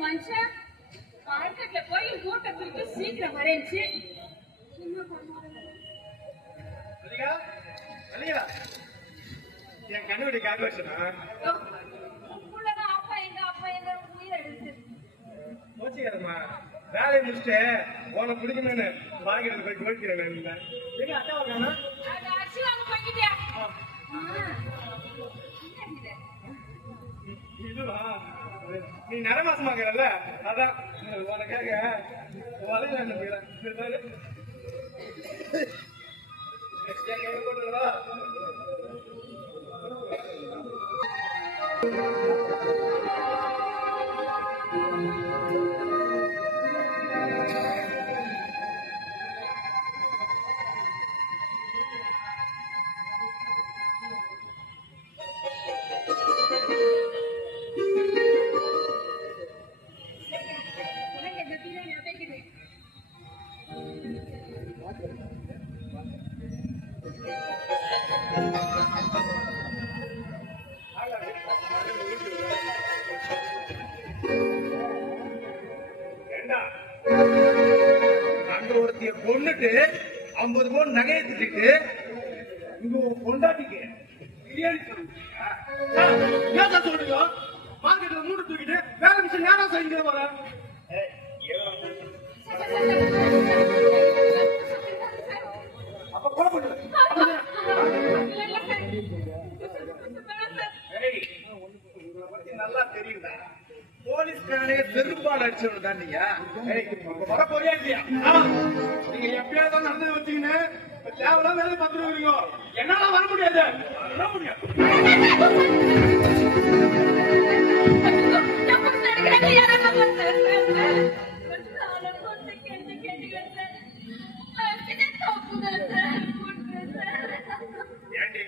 மனுஷன் மார்க்கெட்ல போய் மூட்டை தூக்கி சீக்கிரம் வரைஞ்சு என் கண்ணுடைய கால்வர்ஷனா அப்பா எங்க உயிரை எடுத்து போச்சுக்கிறமா வேலையை முடிச்சுட்டு உன பிடிக்கணும்னு வாங்கிறது போய் கோழிக்கிறேன் எங்க அக்கா வாங்க இதுவா நீ நரமாசமாக்குறல்ல அதான் உனக்காக வலையில போயிடலாம் கொண்டுட்டு 50 பவுன் நகையை திட்டு இங்க கொண்டாட்டிக்கு பிரியாணி சொல்லுங்க மார்க்கெட்ல மூடு தூக்கிட்டு வேலை மிஷன் யாரா செய்ய வர அப்ப கொலை பண்ணு நல்லா தெரியுதா போலீஸ்காரனே செருப்பாடு அடிச்சவங்க தான் நீங்க வர போறியா இல்லையா நீங்க எப்பயாவது நடந்து வச்சீங்கன்னு தேவையான வேலை பார்த்துருவீங்க என்னால வர முடியாது வர முடியாது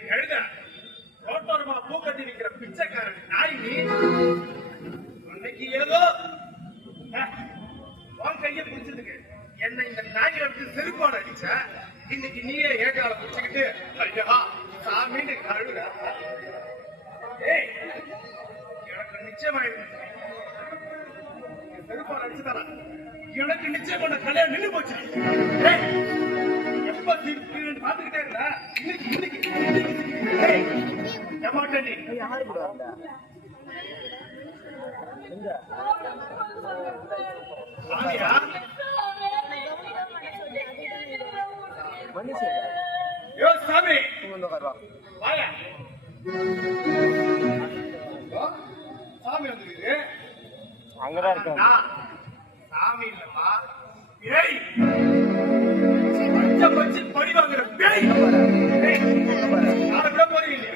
கழுத ரோட்டோரமா பூ கட்டி நிக்கிற பிச்சைக்காரன் நாய் நீ அன்னைக்கு ஏதோ உன் கைய பிடிச்சதுக்கு என்ன இந்த நாய்களை விட்டு செருப்பாடு அடிச்ச இன்னைக்கு நீயே ஏகால பிடிச்சுக்கிட்டு ஐயா சாமின்னு கழுத ஏய் எனக்கு நிச்சயமாயிருக்கு செருப்பாடு அடிச்சுதானா எனக்கு நிச்சயம் பண்ண கல்யாணம் நின்று போச்சு எப்ப பாத்துக்கிட்டே இருந்த இன்னைக்கு ஏமாட்டேன் நீ யாரு கூட சாமியா யோ சாமி வாயா சாமி வந்துருக்கு அங்கதான் இருக்க சாமி இல்லப்பா பேய் பச்சை பச்சை படி வாங்குற பேய் நாளை போறீங்க இல்லையா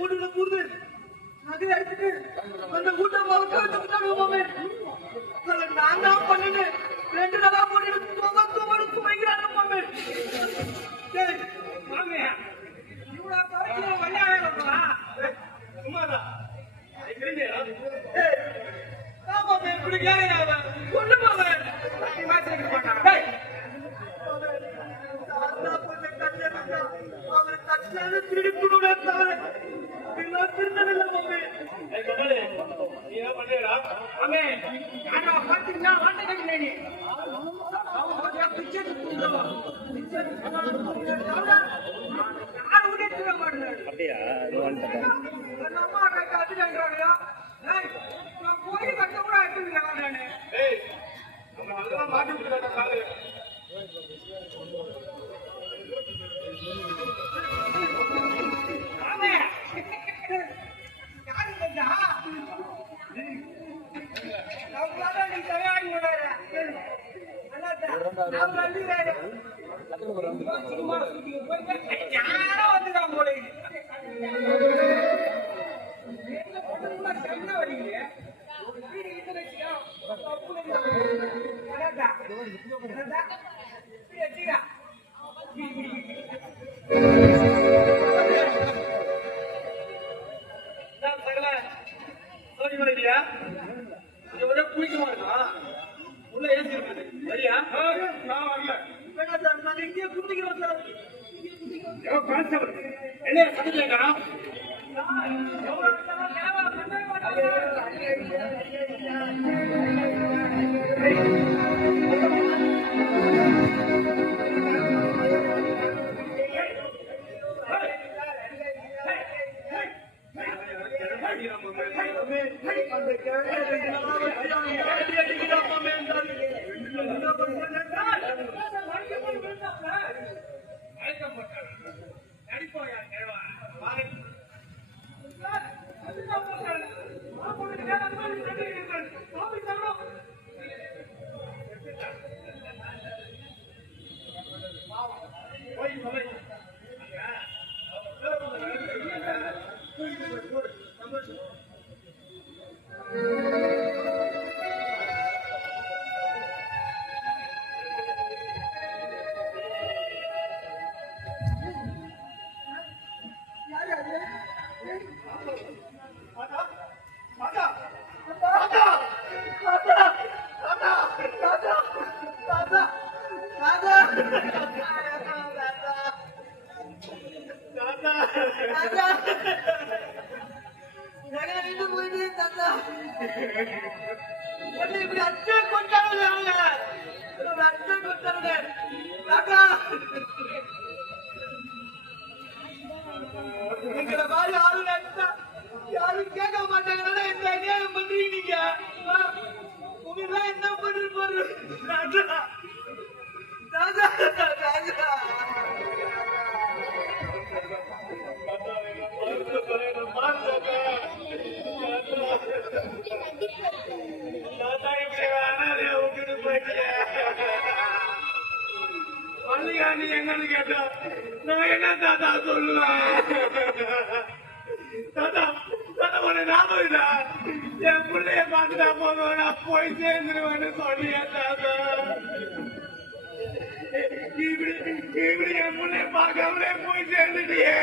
வீட்டுக்குள்ள கூடுது அது எடுத்துட்டு அந்த கூட்ட மவுக்க வச்சுக்கிட்டாங்க மாமே. நான் தான் பண்ணிட்டு 2 நாளா போட்டு துவச்சு வைக்கிறாங்க மாமே. மாமே இவ்வளவு கவலையா வழியாக இருக்கலாம். சும்மாதான் மாமே இப்படி கேட்க கொண்டு மாமே அவர் கட்சியால திருடிப்புட தவிர திருந்ததில்லை மாமே. நீ என்ன பண்ணிடா ஆமே ஆனா பாத்தீங்கன்னா ஆட்ட கட்டினே போய் கட்ட கூட எடுத்துருக்கேன் ஏய் நம்ம நல்லா மாட்டி விட்டுடா காலு ஆமே யாரு கேட்டா நம்மளால நீ தயாரி பண்ணாரு நான் நம்பிறாரு சும்மா சுத்திங்க போய் யாரோ வந்துதான் போல என்ன வரீங்க வீடு கிட்ட வச்சியா உள்ள ஏசி இருக்குது சரியா நான் வரல நான் இங்கே குடிக்கிறோம் சார். என்ன சமைக்கா அந்த கேள்வி 2 நாளா அடிக்கிறான் மாமே. என்ன பண்றது? இப்படி அச்சை கொண்டாடுங்க அச்சை கொண்டாடுங்க உங்களை மாதிரி ஆளு நினைச்சா யாரும் கேட்க மாட்டாங்கன்னா இந்த அநியாயம் பண்றீங்க நீங்க உங்களெல்லாம் என்ன பண்ணுறது பாரு ராஜா ராஜா நீ எங்கன்னு கேட்டா நான் என்ன தாத்தா சொல்லுவேன் தாத்தா தாத்தா உன ஞாபகம் இல்ல என் பிள்ளைய பார்த்துட்டா போதும் நான் போய் சேர்ந்துருவேன்னு சொன்னியா தாத்தா இப்படி இப்படி என் பிள்ளைய பார்க்காமலே போய் சேர்ந்துட்டியே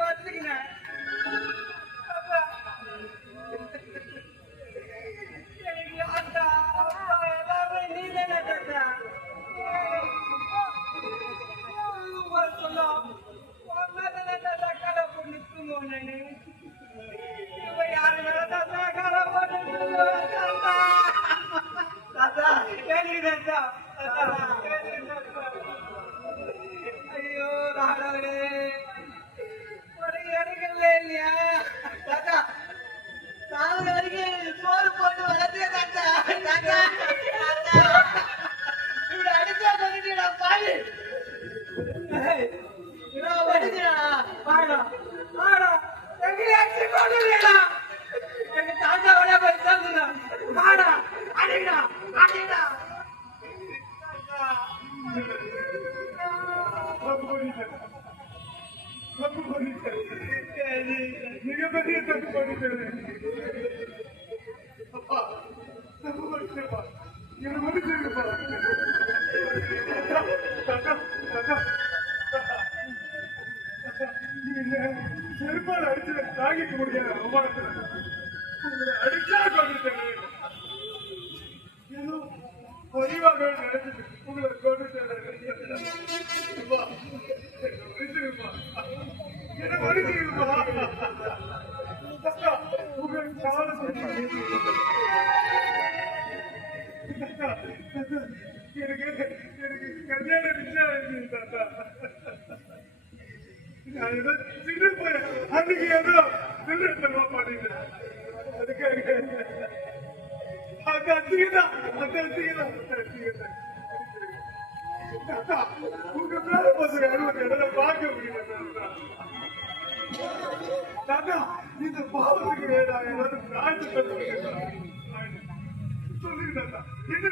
விட்டுட்டியே சாகுற வரைக்கும் சோறு போட்டு வளர்த்தே தாத்தா தாத்தா தாத்தா இப்படி அடிச்சா சொல்லிட்டு பாரு பாடா பாடா எங்க எங்க தாத்தாவோட போய் சேர்ந்துடா பாடா அடிடா அடிடா மிகப்பெரிய தப்பு பண்ணிட்டேன். அப்பா தப்பு பண்ணிட்டேப்பா, என்னை மன்னிச்சிருங்கப்பா. செருப்பால் அடிச்சு தாங்கிக்க முடியாது அவமானத்துல உங்களை அடிச்சா கொண்டுட்டேன். ஏதோ பரிவாக நடந்தது, உங்களை கொண்டுட்டேன். என்ன மன்னிச்சிருங்கப்பா. உங்கள் கால எனக்கு கல்யாணம் நிச்சயம் தாத்தா. நான் ஏதோ சின்ன பையன் அன்னைக்கு ஏதோ திருத்தமா பண்ணிட்டேன். அதுக்காக அந்த அத்தியதான் தாத்தா உங்க மேல பசங்க அறுபது இடம் பார்க்க முடியல தாத்தா. இந்த பாவத்துக்கு நான் ஏதாவது பிராய்ச்சி சொல்லுங்க தாத்தா. என்ன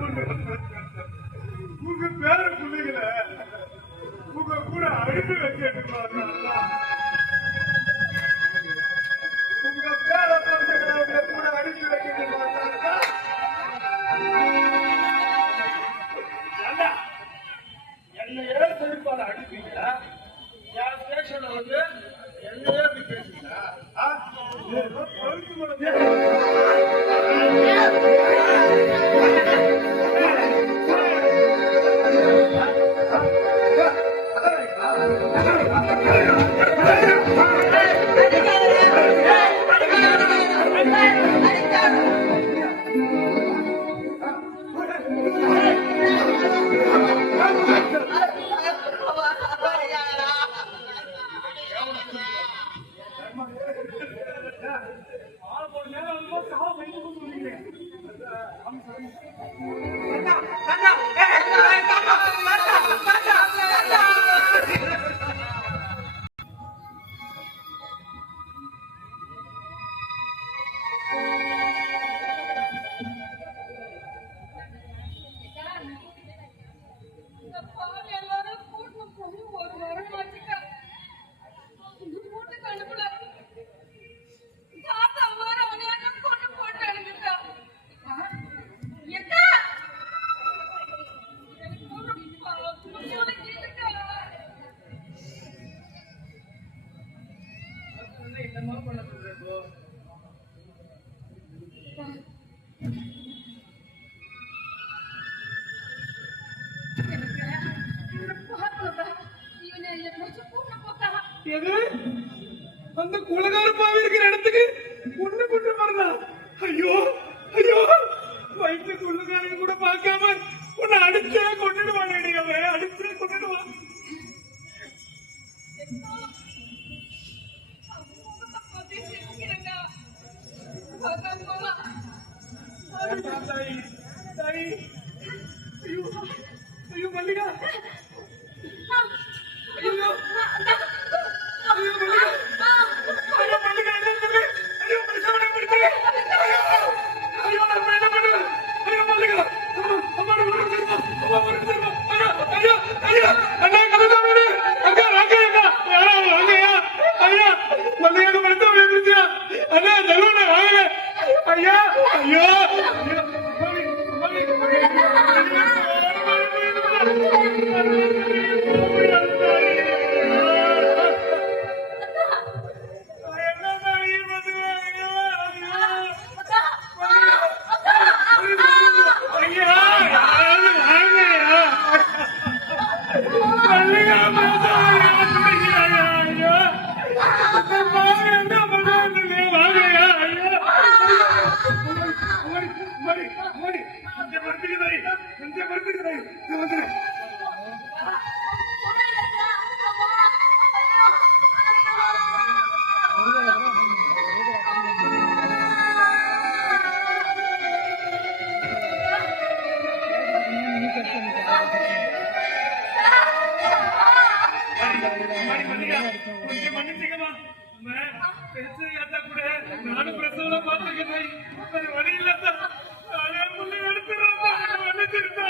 பண்ணு உங்க பேர பிள்ளைகளை உங்க கூட அனுப்பி வைக்கணுமா தாத்தா? உங்க பேர பசங்களை உங்க கூட அனுப்பி வைக்கணுமா தாத்தா? என்னையே செருப்பால அடிப்பீங்களா? என் ஸ்டேஷன்ல வந்து என்னையே அப்படி பேசுறீங்களா? என்னமா பண்ண சொல்றோ? எது அந்த குலகார பாவி இருக்கிற இடத்துக்கு பொண்ணு கொண்டு வரல? ஐயோ ஐயோ, வயிற்று குள்ளகாரங்க கூட பார்க்காம உன்னை அடிச்சே கொண்டுடுவாங்க. அடிச்சே கொண்டுடுவான். தாய் தாய், ஐயோ ஐயோ மல்லிகா, ஐயோ ஐயோ மல்லிகா, ஐயோ மல்லிகா, ஐயோ மனுஷனை பிடிச்சது, ஐயோ நான் என்ன பண்ணுவேன்? ஐயோ மல்லிகா, அம்மா ஐயோ ஐயோ அண்ணா கலந்தாமே அக்கா ராக்கையா அங்கயா ஐயா மல்லிகா மனுஷனை பிடிச்சா அண்ணா தருவன வாங்க ஐயா ஐயோ கொஞ்சம் மன்னிச்சுக்கமா. பெருசு ஏத்தா கூட நானும் பிரசவல பார்த்துருக்கேன். வேற வழி இல்லத்தா. நானே முள்ளு எடுத்துறேன். மன்னிச்சிருந்தா.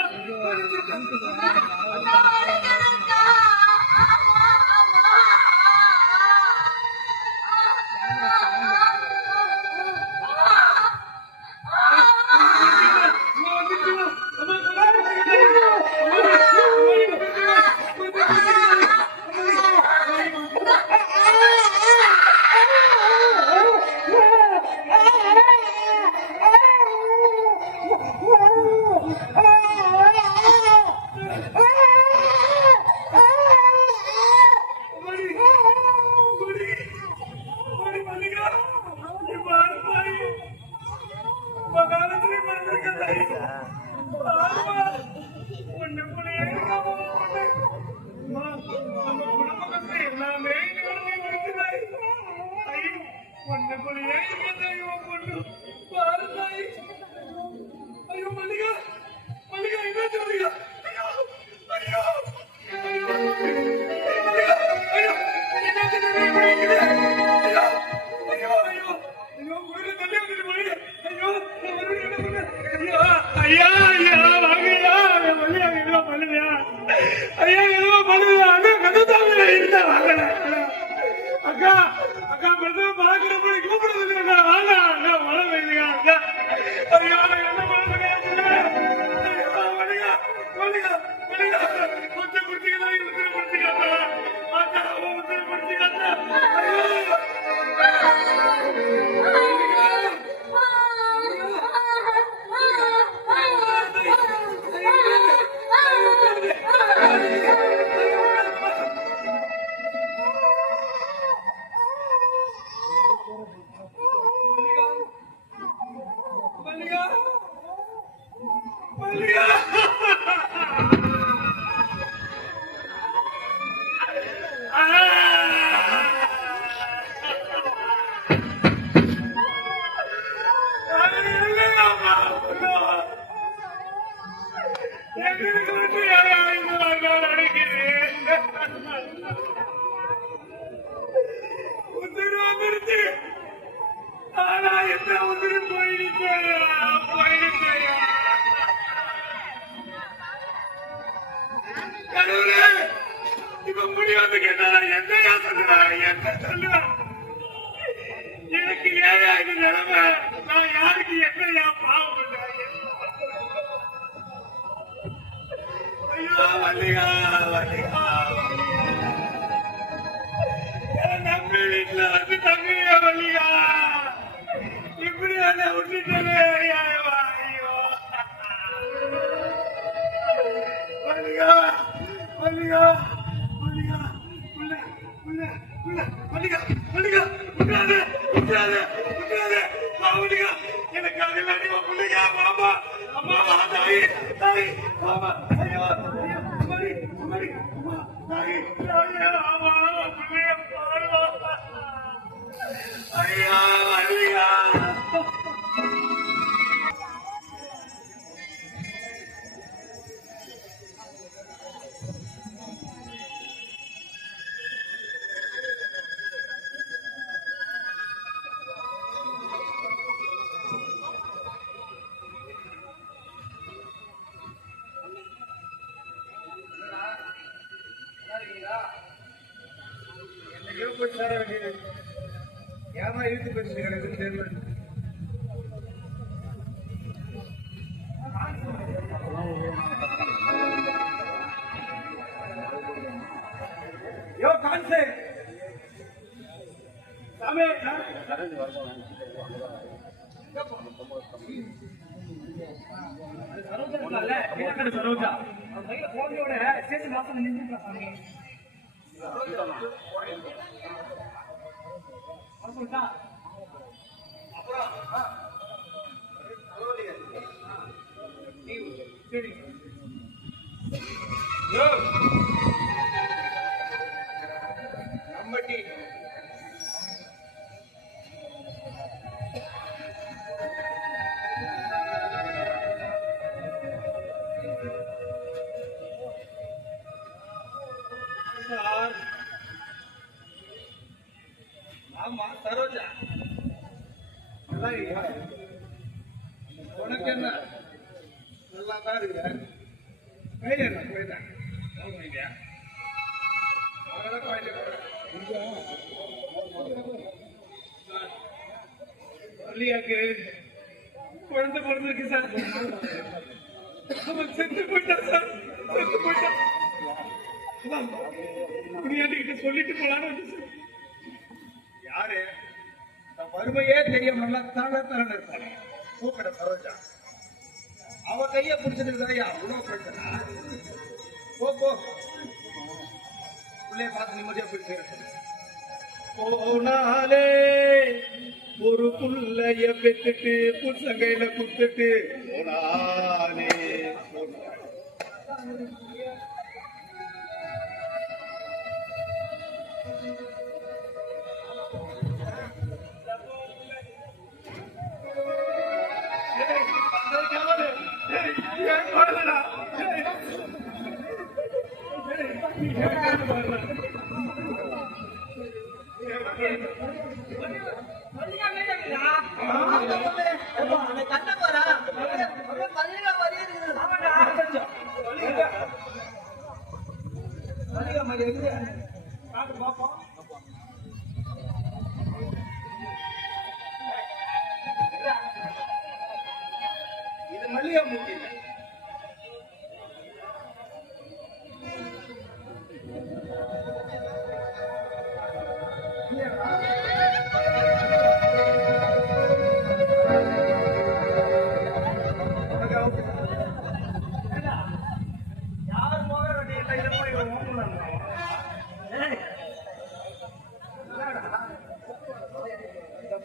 எனக்கு ஏன் இது நிலைமை? நான் யாருக்கு என்ன பாவம் பண்றேன்? ஐயோ வள்ளியா வள்ளியா, நம்பி வீட்டுல வந்து தம்பியா வள்ளியா, இப்படி அதை விட்டுட்டே. ஐயோ வள்ளியா வள்ளியா வள்ளியா, உள்ள உள்ள உள்ள வள்ளியா வள்ளியா, விட்டாதே விட்டாதே விட்டாதே வள்ளியா, எனக்கு அதெல்லாம் நீ பிள்ளைங்க. மாமா அம்மா தாய் தாய் மாமா. ஐயோ ஐயோ குமாரி குமாரி அம்மா தாய் தாய் ஆமா பிள்ளைய பாருவா. ஐயா வள்ளியா சேர வேண்டியது ஏமா இழுத்து பேசுறீங்க தெரியல. யோ கான்சே சாமே சரோஜா குழந்தையோட ஸ்டேஷன் வாசல் நின்றுட்டான் சாமி. நம்மட்டி சார் உனக்கு என்ன நல்லா தான் இருக்கிற கையில போயிட்டேன் வள்ளியாக்கு குழந்தை பிறந்திருக்கு சார். அவன் செத்து போயிட்டான் சார், செத்து போயிட்டான். குடியாண்டிகிட்ட சொல்லிட்டு போலான்னு வந்து சார். யாரு வறுமையே தெரியாம நல்லா தான இருப்பாங்க பூக்கடை சரோஜா அவ கைய பிடிச்சிட்டு அவ்வளவு பிரச்சனை போ பிள்ளைய பார்த்து நிம்மதியா போயிட்டு போனாலே ஒரு புள்ளைய பெத்துட்டு புசங்கையில குத்துட்டு போனாலே இது மல்லிகா மூர்த்தி இல்லை.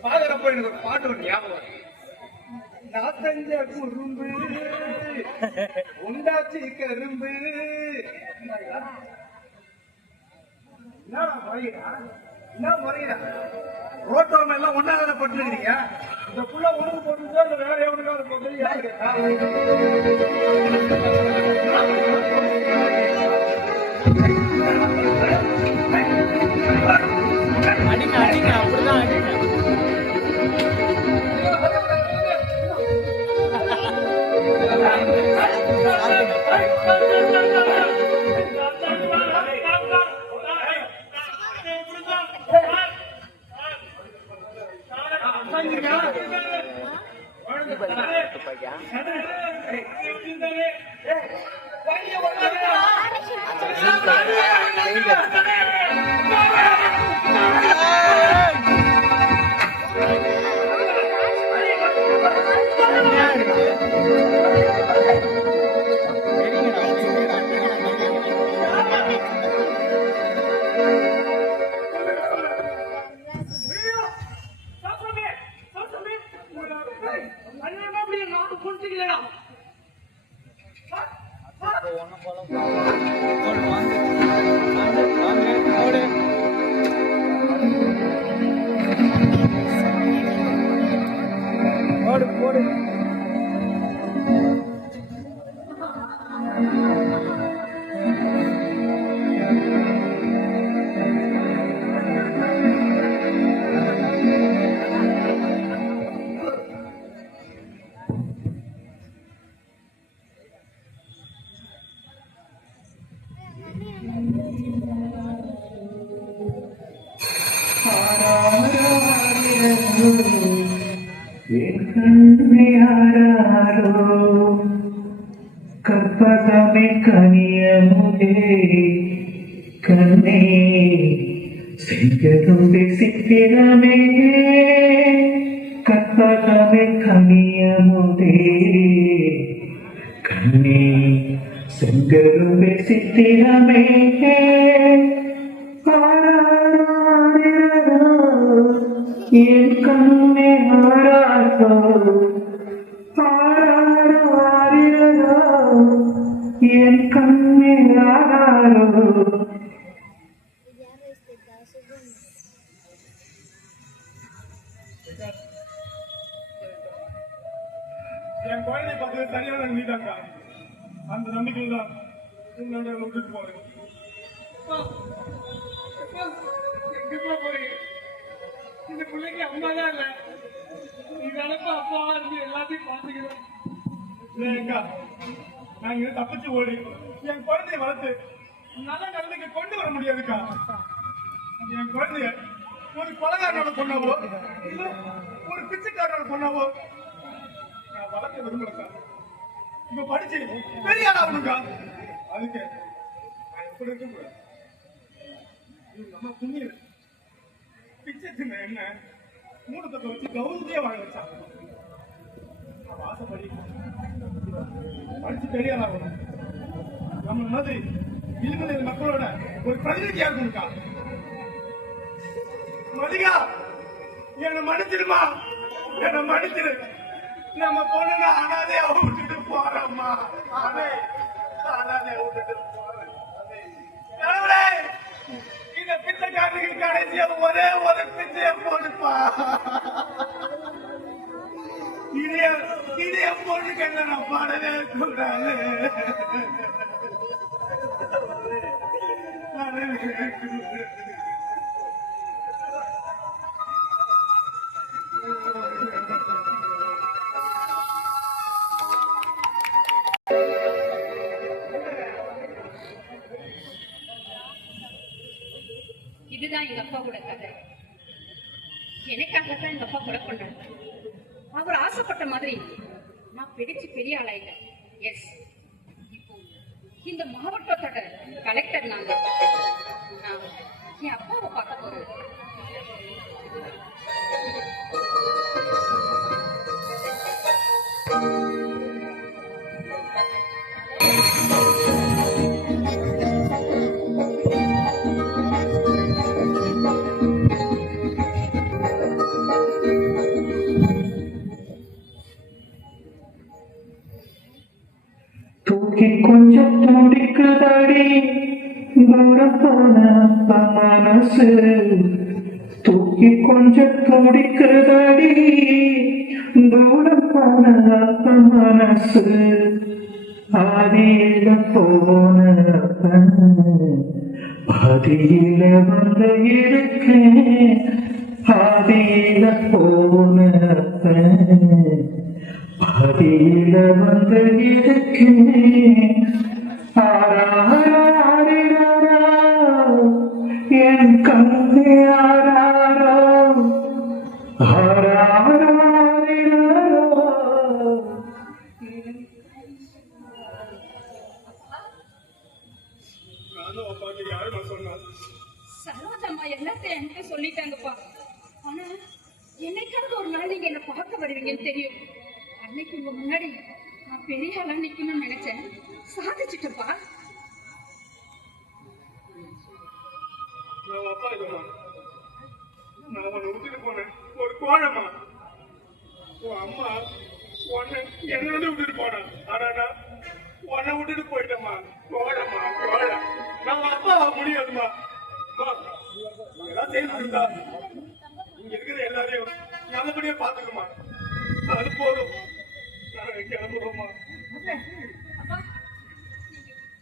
பாக்குறப்ப எனக்கு ஒரு பாட்டு ஒன்று ஞாபகம் நாத்தஞ்ச குறும்பு உண்டாச்சி கரும்பு என்ன முறையா ரோட்டோம் எல்லாம் ஒன்னாக போட்டுருக்கீங்க இந்த புள்ள உனக்கு போட்டுருச்சா இல்ல வேற எவனுக்காக போட்டு யாரு அடிங்க அடிங்க அப்படிதான் அடிங்க. கற்பகமே கனியமுதே கண்ணே சிங்கதும்பி சித்திரமே கற்பகமே கனியமுதே கண்ணே சிங்கதும்பி சித்திரமே என் கண்ணே ஆராதோ என் கண்ணே ஆராதோ என் குழந்தை பார்த்து சரியான நீதாக்கா. அந்த நம்பிக்கையில் தான் உன்னோட விட்டுட்டு போறேன். எங்க போறீங்க? இந்த பிள்ளைக்கு அம்மா தான் இல்ல, நீ தானப்பா அப்பாவா இருந்து எல்லாத்தையும் பாத்துக்கிறேன். ஏங்கா நான் இங்க தப்பிச்சு ஓடி என் குழந்தைய வளர்த்து நல்ல நிலைமைக்கு கொண்டு வர முடியாதுக்கா. என் குழந்தைய ஒரு கொலைகாரனோட பொண்ணாவோ இல்ல ஒரு பிச்சைக்காரனோட பொண்ணாவோ நான் வளர்க்க விரும்பலக்கா. இப்ப படிச்சு பெரிய ஆள் ஆகணுக்கா. அதுக்கு நான் எப்படி இருக்க கூடாது. நம்ம புண்ணியம் பிச்சை சின்ன என்ன மூணு வச்சு கௌரவத்தையே வாங்க வச்சாங்க. ஆசைப்படி படிச்சு பெரிய ஆள் ஆகணும். நம்ம மாதிரி இளநிலை மக்களோட ஒரு பிரதிநிதியா இருக்கணுக்கா. மதிகா என்ன மன்னிச்சிருமா, என்ன மன்னிச்சிரு. நம்ம பொண்ணு அனாதையா விட்டுட்டு போறோம்மா. அனாதையா விட்டுட்டு போறேன். கடவுளே இந்த பிச்சைக்காரனுக்கு கடைசியா ஒரே ஒரு பிச்சைய போடுப்பா. இதே பொண்ணுக்கு என்ன நான் பாடவே கூடாது. இதுதான் எங்க அப்பா கூட கதை. எனக்காகத்தான் எங்க அப்பா கொலை பண்ணாரு. அவர் ஆசைப்பட்ட மாதிரி நான் பிடிச்சு பெரிய ஆளாயிட்டேன். எஸ், இப்போ இந்த மாவட்டத்தோட கலெக்டர் நான் என் அப்பாவை பார்க்க போறேன். தூக்கி கொஞ்சம் துடிக்குதடி தூரம் போன அப்பா மனசு. தூக்கி கொஞ்சம் துடிக்குதடி தூரம் போன அப்பா மனசு. ஆதியில போன ஆதியில வந்து இருக்கேன். ஆதியில போன ஆதியில வந்து இருக்கேன். என் கண்ணே ஆராரோ ஆராரோ. நானும் அப்பாக்கு யாருமா சொன்னார்? சரோஜம்மா எல்லாத்தையும் என்கிட்ட சொல்லிட்டாங்கப்பா. ஆனா என்னைக்காவது ஒரு நாள் நீங்க என்ன பார்க்க வருவீங்கன்னு தெரியும். அன்னைக்கு உங்க முன்னாடி நான் பெரிய ஆளா நிக்கணும்னு நினைச்சேன். சாதிச்சுட்டப்பா. நான் அப்பா இல்லம்மா, நான் உன்னை விட்டுட்டு போனேன். ஒரு கோழம்மா உன் அம்மா உன்னை என்னோட விட்டுட்டு போனேன். ஆனா நான் உன்னை விட்டுட்டு போயிட்டேம்மா. கோழம்மா கோழம். நான் அப்பா முடியாதுமா. எல்லாம் செய்து இருந்தா இங்க இருக்கிற எல்லாரையும் நல்லபடியா பாத்துக்கமா. அது போதும். நான் கிளம்புறோம்மா. அப்பா,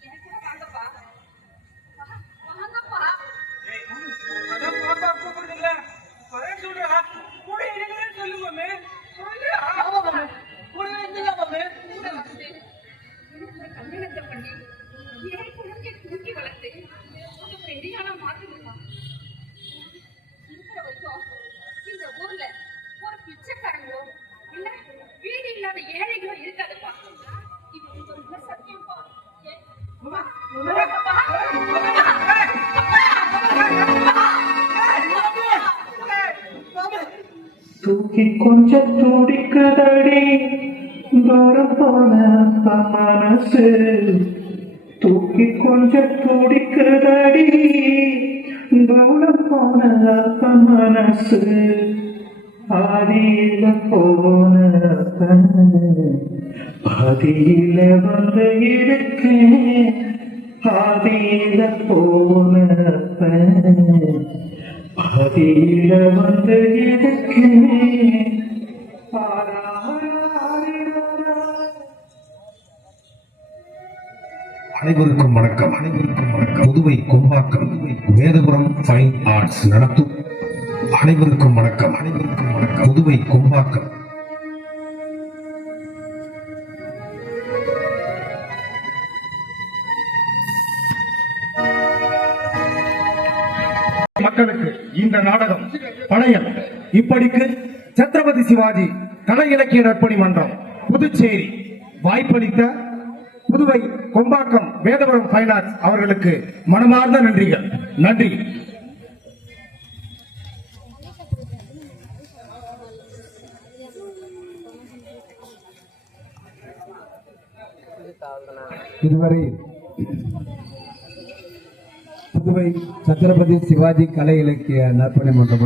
நீங்க கூட வாங்கப்பா. வாங்கப்பா. அதான் பாப்பா கூப்பிடுதுல்ல, வரேன் சொல்றா. கூட இருக்கிறேன்னு சொல்லு மாமே. ஆமா மாமே, கூட இருந்துல மாமே. கூட வந்து எனக்கு கல்யாணத்தை பண்ணி என் குழந்தைய தூக்கி வளர்த்து ஒரு பெரிய ஆளா மாத்துங்கப்பா. இருக்கிற வரைக்கும் இந்த ஊர்ல ஒரு பிச்சைக்காரங்களோ இல்ல வீடு இல்லாத ஏழைகளோ இருக்காதுப்பா. இது உங்க சத்தியம்ப்பா. தூக்கி கொஞ்சம் துடிக்குதடி தூரம் போன அப்பா மனசு. தூக்கி கொஞ்சம் துடிக்குதடி தூரம் போன அப்பா மனசு. ஆதியில போன ஆதியில வந்து இருக்கேன். ஆதியில போன ஆதியில வந்து இருக்கேன். அனைவருக்கும் வணக்கம். புதுவை கொம்பாக்கம் வேதபுரம் ஃபைன் ஆர்ட்ஸ் நடத்தும் அனைவருக்கும் வணக்கம். புதுவை கொம்பாக்கம் இந்த நாடகம் படையல் இப்படிக்கு சத்ரபதி சிவாஜி கலை இலக்கிய நற்பணி மன்றம் புதுச்சேரி வாய்ப்பளித்த புதுவை கொம்பாக்கம் வேதவரம் ஃபைன் ஆர்ட்ஸ் அவர்களுக்கு மனமார்ந்த நன்றிகள். நன்றி. இதுவரை புதுவை சத்ரபதி சிவாஜி கலை இலக்கிய நற்பணி மன்றம்